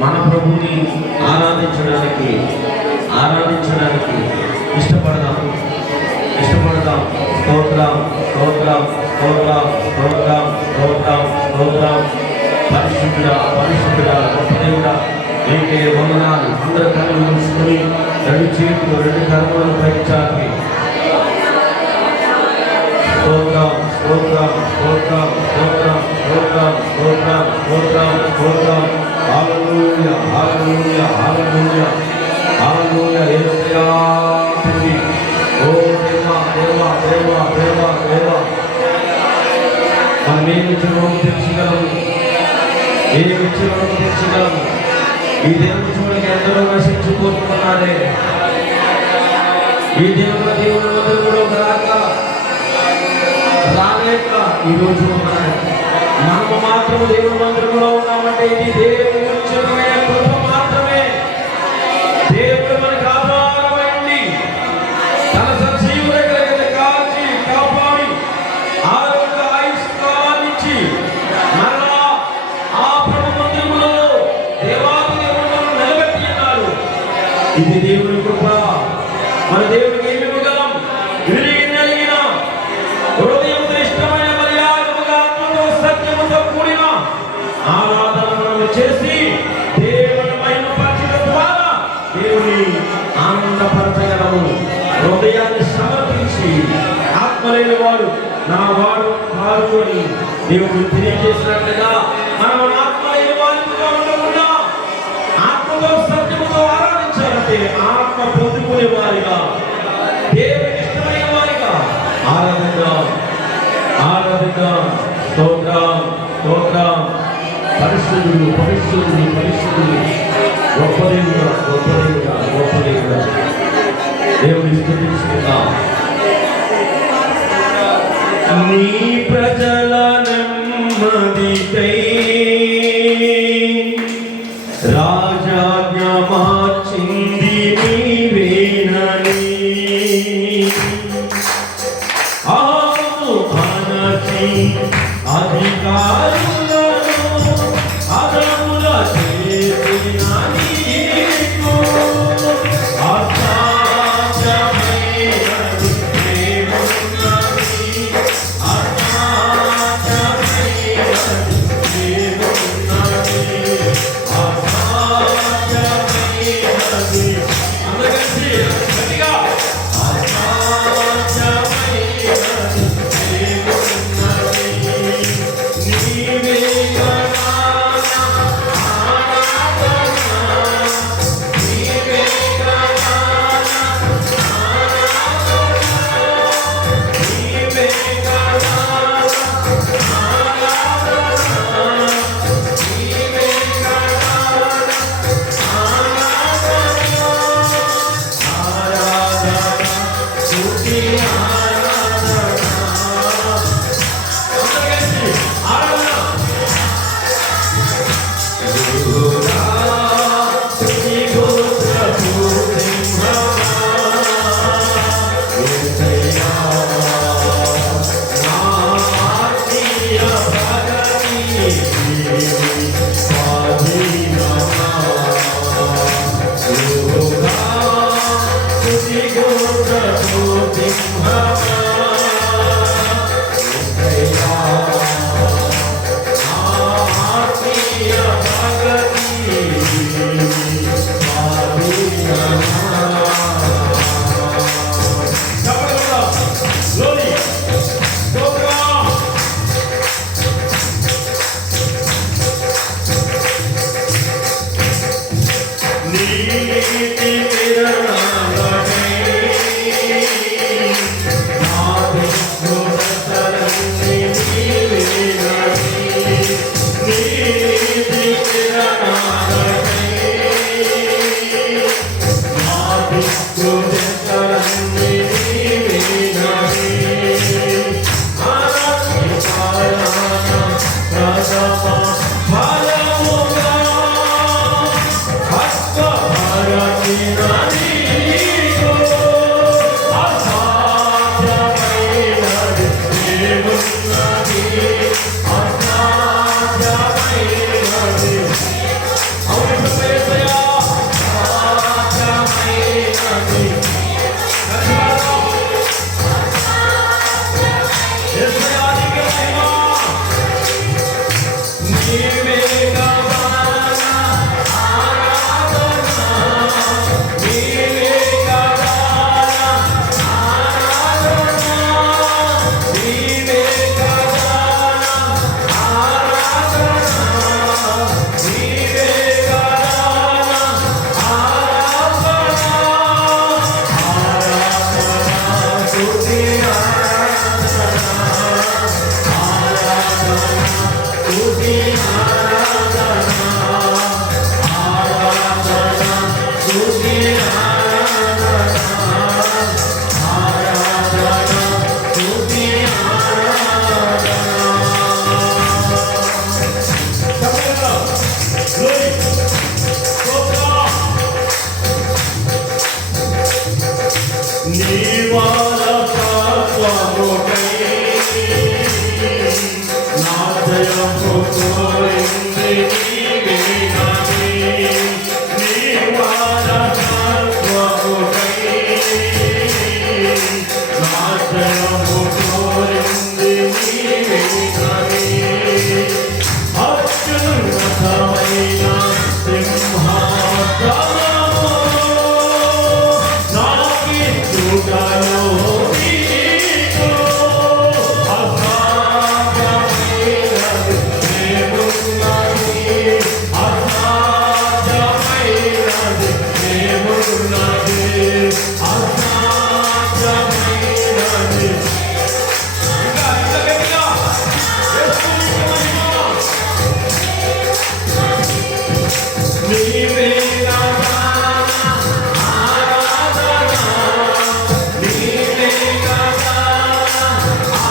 మన ప్రభుని ఆరాధించడానికి ఇష్టపడదాం. స్తోత్రం స్తోత్రం స్తోత్రం స్తోత్రం స్తోత్రం స్తోత్రం. పరిశుద్ధుడా గొప్ప దేవుడా, నీకే వందనాలు. అందరూ కళ్ళు మూసుకొని రెండు చేతులు రెండు కర్మలను పైచాలి. స్తోత్రం స్తోత్రం స్తోత్రం స్తోత్రం స్తోత్రం స్తోత్రం స్తోత్రం స్తోత్రం. హల్లెలూయా హల్లెలూయా హల్లెలూయా హల్లెలూయా. యేసయ్యా స్తుతి. ఓ దేవా దేవా దేవా దేవా దేవా, మనం ఏమి తెచ్చగలము, ఈ దేవుని చూడకి ఎందరో నశించిపోతున్నారే. ఈ దేవుని వద్దకు రాలేక ఈరోజు మనము మాత్రం దేవుని మందిరంలో ఉన్నామంటే ఇది దేవుని ఉచితమైన కృప మాత్రమే. దేవుడు మనకు ఆధారమైంది, తన సజీవ దగ్గర కాచి కాపాడి ఆరోగ్య ఆయుష్కాలిచ్చి మరలా ఆ ప్రభు మందిరంలో దేవాది దేవుడు నిలబెట్టి ఉన్నారు. ఇది దేవుని కృప. మన దేవుడికి ఏమి ఇవ్వగలం? విరిగి నలిగిన హృదయంతో ఇష్టమైన మర్యాదముగా ఆత్మతో సత్యముతో కూడిన ఆరాధనలను చేసి దేవుని మహిమపరచడం ద్వారా దేవుని ఆనందపరచగలము. హృదయాన్ని సమర్పించి ఆత్మలేని వాడు నా వాడు కాదు అని దేవుడు తెలియజేసినట్లుగా మనం ఆత్మలేని వారిగా ఉండకుండా ఆత్మతో సత్యముతో ఆరాధించాలంటే ఆత్మ పొందుకునే వారిగా, దేవునికి ఇష్టమైన వారిగా ఆరాధిద్దాం. స్తోత్రం స్తోత్రం. పరిశుద్ధుడు పరిశుద్ధుడు పరిశుద్ధుడు, గొప్ప దేవుడా గొప్ప దేవుడా గొప్ప దేవుడా. దేవుని స్తుతిస్తున్నాం. నీ ప్రజల నెమ్మదికై రాజాజ్ఞ మార్చింది నీవేనని అనచి అధికారులను అదముల చేసిన నీకు అసాధ్యమైనది ఏమున్నది, అసాధ్యమైనది ఏమున్నది, అసాధ్యమైనది నీవే కదా ఆరాధన నీవే కదా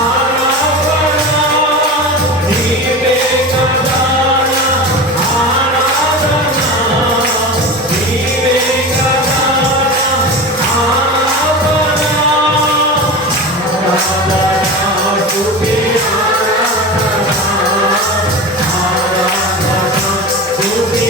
ఆరాధన నీవే కదా ఆరాధన నీవే కదా ఆరాధన స్తుతి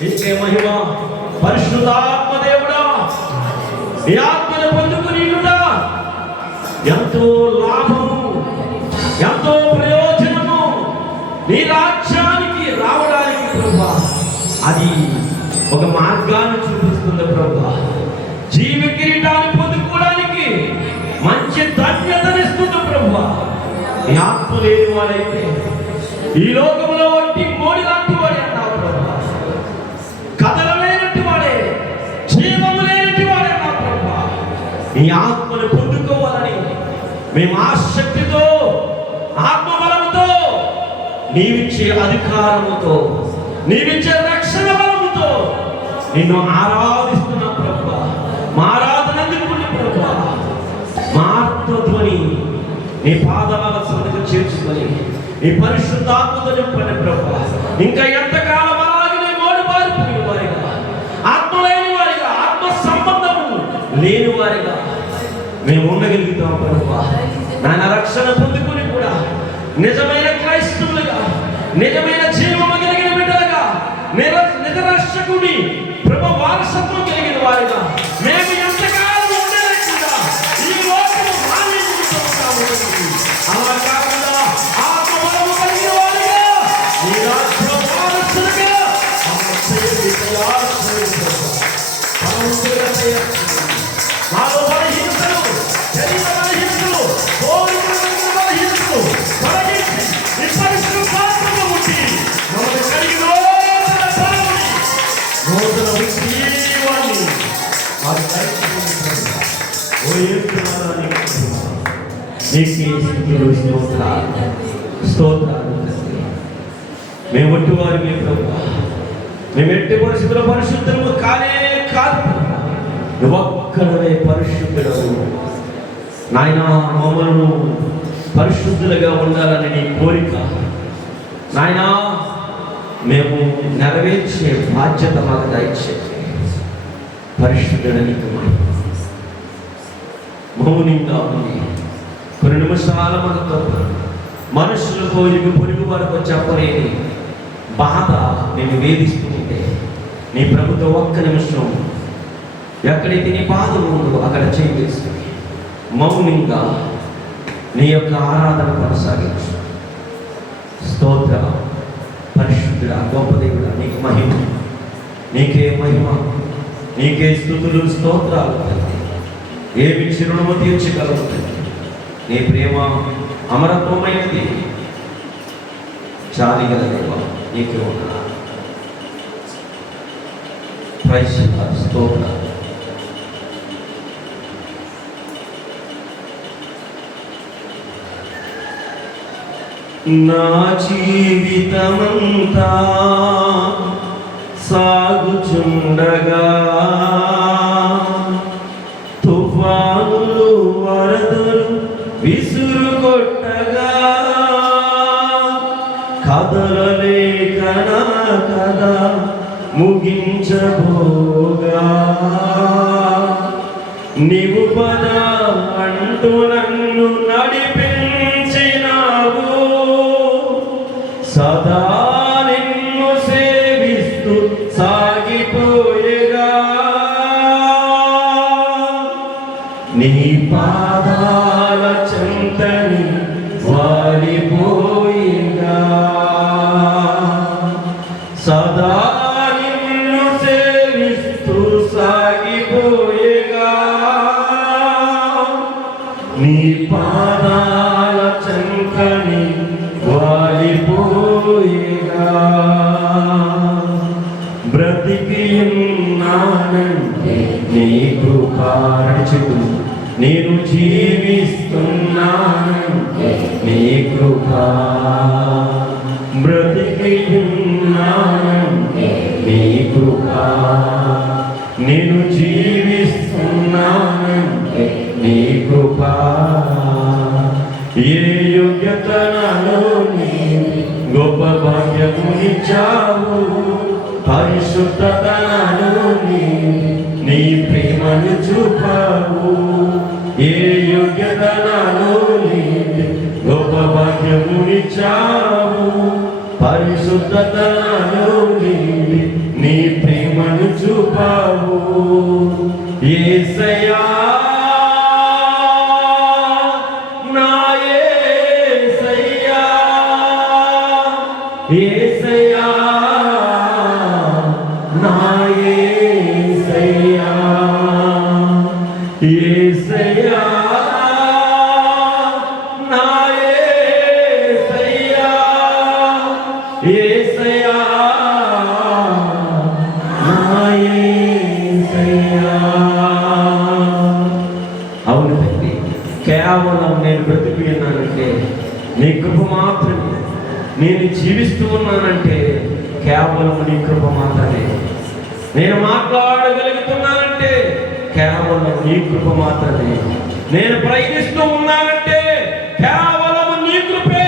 నీకే మహిమ పరిశుద్ధాత్మ దేవుడా ఈ ఆత్మను పొందుకుని ఎంత ఎంతో లాభము, ఎంతో ప్రయోజనము నీ రాజ్యానికి రావడానికి ప్రభువా అది ఒక మార్గాన్ని చూపిస్తుంది ప్రభువా. జీవ కిరీటాన్ని పొందుకోవడానికి మంచి ధన్యతనిస్తుంది ప్రభువా. నీ ఆత్మ లేని వాడైతే ఈ లోకంలో వంటి మోడి లాంటి వాడే అన్నావు ప్రభువా. కదలలేనట్టి వాడే, జీవము లేనట్టి వాడే అన్నావు ప్రభువా. నీ ఆత్మను పొందుకోవాలని మేము ఆసక్తితో, ఆత్మబలముతో, నీవిచ్చే అధికారముతో, నీవిచ్చే రక్షణ బలముతో నిన్ను ఆరాధిస్తున్నా ప్రభువా. మా ఆరాధన అందుకుని ప్రభువా, మా ఆత్మధ్వని నీ పాదాల సన్నిధికి చేర్చుకొని నీ పరిశుద్ధాత్మతో నింపండి ప్రభువా. ఇంకా ఎంతకాలం అలాగే మోడు బారిపోయిన వారిగా, ఆత్మ లేని వారిగా, ఆత్మ సంబంధము లేని వారిగా మేము ఉండగలుగుతాం ప్రభువా. నాయన రక్షణ పొందుకుని కూడా నిజమైన క్రైస్తవులుగా, నిజమైన జీవము కలిగిన బిడ్డలుగా, నిజరక్షకుడి ప్రభు వారసత్వం కలిగిన వారిగా మేము ఎంతకాలం ఉండలేకుండా ఈ లోకము అలా కాకుండా ఆత్మబలము కలిగిన వారిగా, ఈ రాజ్య వారసులుగా మాలో బలహీనతలు, శరీర బలహీనతలు, కోరికల బలహీనతలు తొలగించి ఈ పరిశుద్ధాత్మను ముట్టి మమ్మల్ని కలిగి నూతన జీవాన్ని మాకు దయచేయండి. ఓ యేసునాథా నీకే స్తుతులు, స్తోత్రాలు తండ్రి. మేము ఒట్టివారు మీ ప్రభువా, మేము ఎట్టి పరిస్థితుల్లో పరిశుద్ధులము కానే కాదు. నువ్వు ఒక్కడవే పరిశుద్ధుడవు నాయన. మమ్మల్ని పరిశుద్ధులుగా ఉండాలని నీ కోరిక నాయన మేము నెరవేర్చే బాధ్యత మాకు దయచేయండి. పరిశుద్ధుడని మౌనంగా ఉంది కొన్ని నిమిషాల మనతో మనుషులతో ఇవి పొరుగు వారితో చెప్పలేని బాధ నేను వేధిస్తూ ఉంటే నీ ప్రభుతో ఒక్క నిమిషం ఎక్కడైతే నీ బాధ ఉందో అక్కడ చేయించుకుని మౌనంగా నీ యొక్క ఆరాధన కొనసాగించు. స్తోత్ర పరిశుద్ధుడా, గొప్ప దేవుడా, నీకు మహిమ, నీకే మహిమ, నీకే స్తుతులు, స్తోత్రాలు. ఏమి చిరునము తీర్చగలవు? నీ ప్రేమ అమరత్వమైనది, చాలిగల దేవ నీకే ఉన్నా. ప్రైజ్ స్తోత్ర. నా జీవితమంతా సాగుచుండగా తుఫానులు, వరదలు విసురు కొట్టగా కదలలేక నా కథ ముగించబోగా నీవు పద అంటూ నన్ను నడిపించినావు. సదా నిన్ను సేవిస్తూ సాగిపోయేగా నీ పాదాల చెంతని వాలిపోయేగా. సదా నిన్ను సేవిస్తూ సాగిపోయేగా నీ పాదాల చెంతని వాలిపోయేగా. బ్రతికి ఉన్నానంటే నీ కృపారచితు, నేను జీవిస్తున్నానంటే నీ కృపా. బ్రతికి ఉన్నానంటే నీ కృపా, నేను జీవిస్తున్నానంటే నీ కృపా. ఏ యోగ్యత నాలో గొప్ప భాగ్యమునిచ్చావు, పరిశుద్ధత నాలో నీ ప్రేమను చూపావు. ఏ యోగ్యత నాలో గొప్ప భాగ్యమునిచ్చావు, పరిశుద్ధత నాలో నీ ప్రేమను చూపావు. యేసయ్యా యేసయ్యా నా యేసయ్యా యేసయ్యా నా యేసయ్యా యేసయ్యా నా యేసయ్యా. అవును తండ్రి, కేవలం నేను బ్రతికి ఉన్నానంటే నీ కృప మాత్రమే. నేను జీవిస్తూ ఉన్నానంటే కేవలం నీ కృప మాత్రమే. నేను మాట్లాడగలుగుతున్నానంటే కేవలం నీ కృప మాత్రమే. నేను ప్రయత్నిస్తూ ఉన్నానంటే కేవలం నీ కృపే.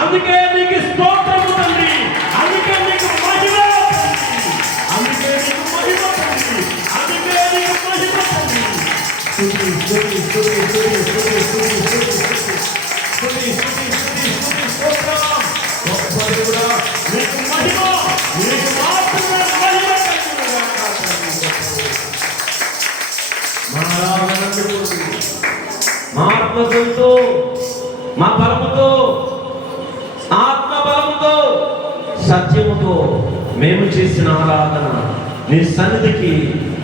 అందుకే నీకు స్తోత్రము తండ్రి, అందుకే నీకు మహిమ తండ్రి, అందుకే నీకు మహిమ తండ్రి, అందుకే నీకు మహిమ తండ్రి. స్తుతి స్తుతి స్తుతి స్తుతి స్తుతి స్తుతి స్తుతి స్తుతి స్తుతి స్తుతి స్తోత్రం. గొప్ప దేవుడా, నీకు మహిమ, నీకు మాత్రమే మహిమ కలుగునుగాక తండ్రి. మా ఆరాధనకు మా ఆత్మతో, మా బలముతో, ఆత్మ బలముతో, సత్యముతో మేము చేసిన ఆరాధన నీ సన్నిధికి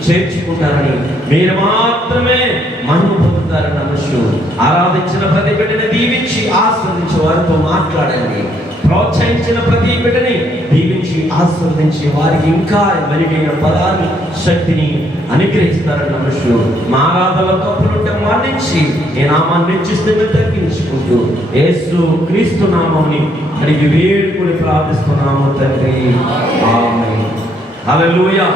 చేర్చుకుంటారని, మీరు మాత్రమే మహిమ పొందుతారని నమ్ముచు ఆరాధించిన ప్రతి బిడ్డని దీవించి ఆస్వాదించి వారితో మాట్లాడండి. ప్రోత్సహించిన ప్రతి బిడ్డని దీవించి ఆస్వాదించి వారికి ఇంకా మెరుగైన పదాన్ని, శక్తిని అనుగ్రహిస్తారని నమ్ముచు మా ఆరాధనలో తప్పులుంటే మన్నించి ఈ నామాన్ని హెచ్చిస్తే తగ్గించుకుంటూ యేసు క్రీస్తు నామముని అడిగి వేడుకుని ప్రార్థిస్తున్నాము తండ్రి. ఆమేన్. హల్లెలూయా.